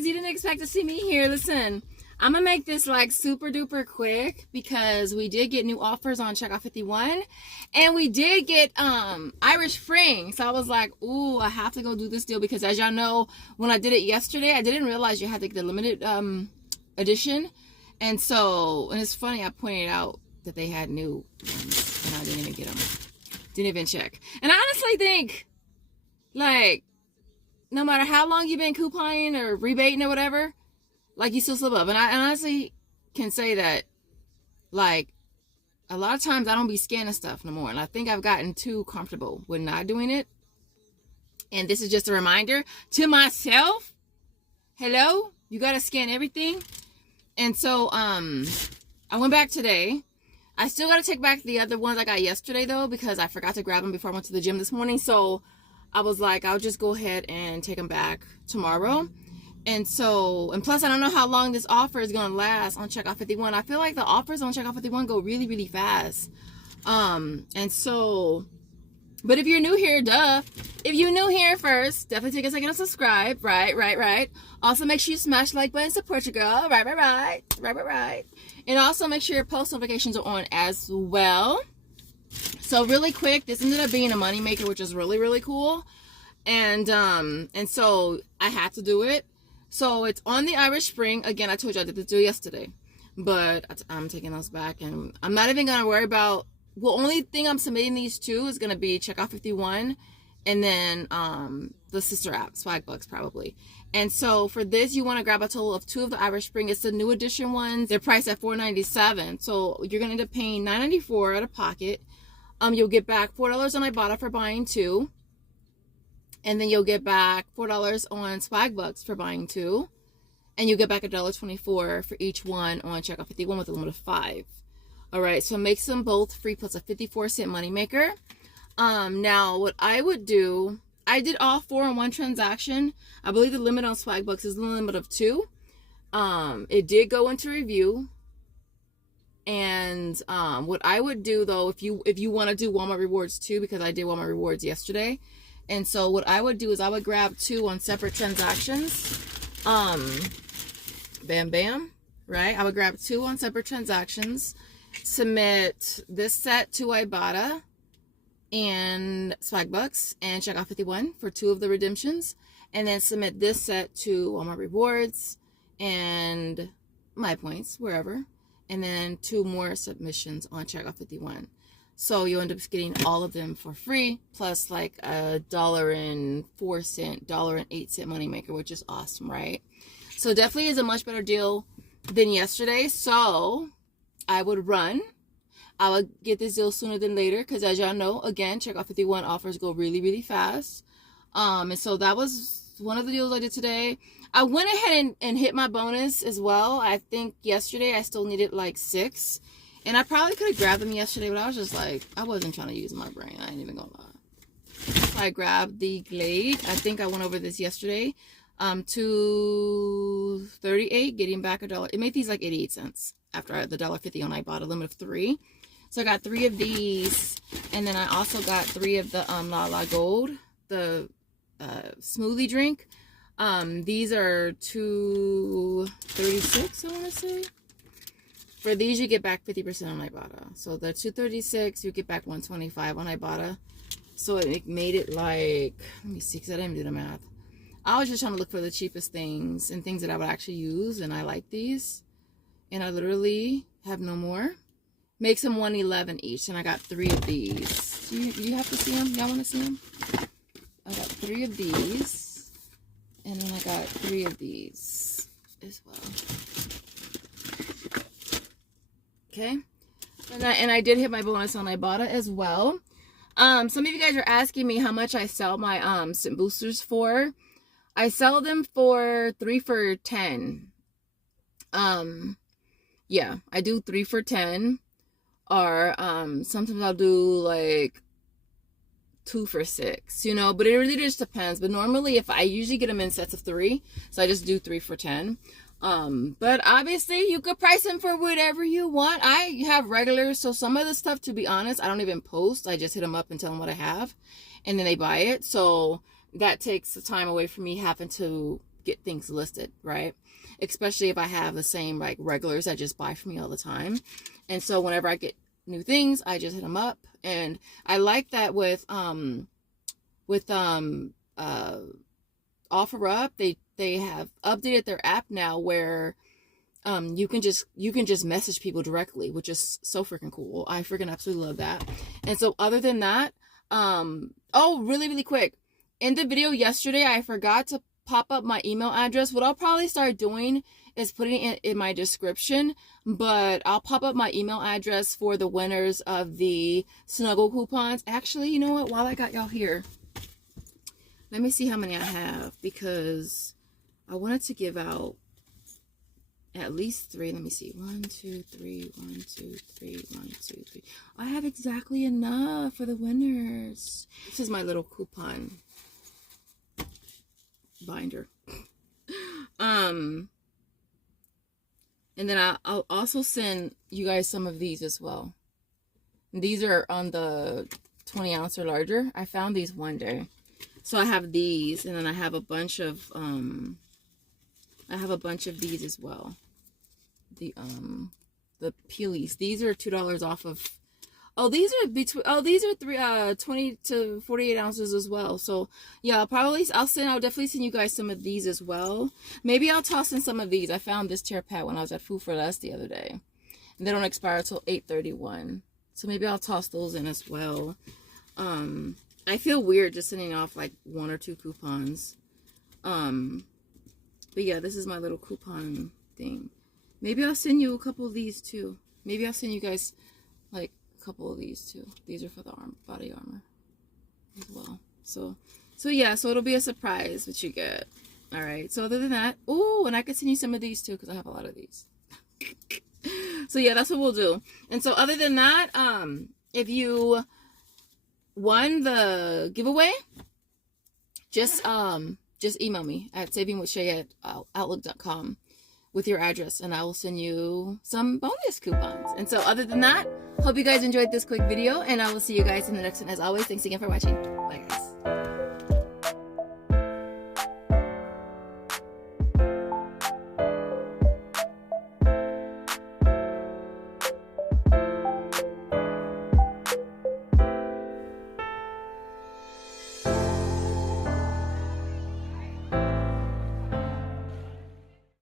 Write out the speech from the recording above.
guys, you didn't expect to see me here. Listen, I'm gonna make this like super duper quick because we did get new offers on Checkout 51 and we did get Irish Spring. So I was like, ooh, I have to go do this deal because as y'all know, when I did it yesterday, I didn't realize you had to get the limited edition. And so, and it's funny, I pointed out that they had new ones and I didn't even get them. Didn't even check. And I honestly think, like, no matter how long you've been couponing or rebating or whatever, like, you still slip up. And I honestly can say that, like, a lot of times I don't be scanning stuff no more. And I think I've gotten too comfortable with not doing it. And this is just a reminder to myself. Hello? You got to scan everything. And so, I went back today. I still got to take back the other ones I got yesterday, though, because I forgot to grab them before I went to the gym this morning. So, I was like, I'll just go ahead and take them back tomorrow. And so, and plus I don't know how long this offer is going to last on Checkout 51. I feel like the offers on Checkout 51 go really, really fast. And so, but if you're new here, duh. If you're new here first, definitely take a second to subscribe. Right. Also make sure you smash the like button, support your girl. Right. And also make sure your post notifications are on as well. So really quick, this ended up being a money maker, which is really, really cool. And so I had to do it. So it's on the Irish Spring. Again, I told you I did this deal yesterday, but I'm taking those back and I'm not even going to worry about, well, only thing I'm submitting these to is going to be Checkout 51 and then the sister app, Swagbucks probably. And so for this, you want to grab a total of 2 of the Irish Spring. It's the new edition ones. They're priced at $4.97. So you're going to end up paying $9.94 out of pocket. You'll get back $4 on Ibotta for buying 2. And then you'll get back $4 on Swagbucks for buying 2. And you'll get back $1.24 for each one on Checkout 51 with a limit of 5. All right, so it makes them both free plus a 54-cent moneymaker. Now, what I would do, I did all 4 in one transaction. I believe the limit on Swagbucks is the limit of 2. It did go into review. And what I would do, though, if you want to do Walmart Rewards too, because I did Walmart Rewards yesterday. And so what I would do is I would grab 2 on separate transactions. Bam, right? I would grab 2 on separate transactions, submit this set to Ibotta and Swagbucks and Checkout 51 for 2 of the redemptions, and then submit this set to Walmart Rewards and My Points, wherever, and then 2 more submissions on Checkout 51. So you'll end up getting all of them for free, plus like $1.04, $1.08 moneymaker, which is awesome, right? So definitely is a much better deal than yesterday. So I would run. I would get this deal sooner than later because as y'all know, again, Checkout 51 offers go really, really fast. And so that was one of the deals I did today. I went ahead and hit my bonus as well. I think yesterday I still needed like 6. And I probably could have grabbed them yesterday, but I was just like, I wasn't trying to use my brain. I ain't even gonna lie. So I grabbed the Glade. I think I went over this yesterday. $2.38, getting back $1. It made these like 88 cents after the $1.50 on Ibotta, limit of 3. So I got 3 of these. And then I also got 3 of the La La Gold, the smoothie drink. These are $2.36, I want to say. For these, you get back 50% on Ibotta. So the $2.36, you get back $1.25 on Ibotta. So it made it like, let me see, because I didn't do the math. I was just trying to look for the cheapest things and things that I would actually use, and I like these. And I literally have no more. Makes them $1.11 each, and I got 3 of these. Do you have to see them? Y'all want to see them? I got 3 of these, and then I got 3 of these as well. Okay, and I did hit my bonus on Ibotta as well. Some of you guys are asking me how much I sell my scent boosters for. I sell them for 3 for $10. Yeah, I do 3 for $10, or sometimes I'll do like 2 for $6, you know, but it really just depends. But normally, if I usually get them in sets of 3, so I just do 3 for $10. But obviously you could price them for whatever you want. I have regulars, so some of the stuff, to be honest, I don't even post. I just hit them up and tell them what I have, and then they buy it. So that takes the time away from me having to get things listed, right? Especially if I have the same like regulars that just buy from me all the time. And so whenever I get new things, I just hit them up. And I like that with OfferUp, they have updated their app now where you can just message people directly, which is so freaking cool. I freaking absolutely love that. And so other than that, oh, really quick, in the video yesterday, I forgot to pop up my email address. What I'll probably start doing is putting it in my description, but I'll pop up my email address for the winners of the Snuggle coupons. Actually, you know what, while I got y'all here, let me see how many I have, because I wanted to give out at least 3. Let me see. 1, 2, 3, 1, 2, 3, 1, 2, 3. I have exactly enough for the winners. This is my little coupon binder. And then I'll also send you guys some of these as well. These are on the 20 ounce or larger. I found these one day. So I have these, and then I have a bunch of these as well. The peelies. These are $2 off of. Oh, these are between. Oh, these are 20 to 48 ounces as well. So yeah, I'll definitely send you guys some of these as well. Maybe I'll toss in some of these. I found this chair pad when I was at Food for Less the other day, and they don't expire until 8/31. So maybe I'll toss those in as well. I feel weird just sending off like 1 or 2 coupons. But yeah, this is my little coupon thing. Maybe I'll send you a couple of these too. Maybe I'll send you guys like a couple of these too. These are for the body armor as well. So yeah, so it'll be a surprise what you get. All right. So other than that, oh, and I can send you some of these too, because I have a lot of these. So yeah, that's what we'll do. And so other than that, if you won the giveaway, just email me at savingwithsha@outlook.com with your address, and I will send you some bonus coupons. And so other than that, hope you guys enjoyed this quick video, and I will see you guys in the next one. As always, thanks again for watching. Bye guys.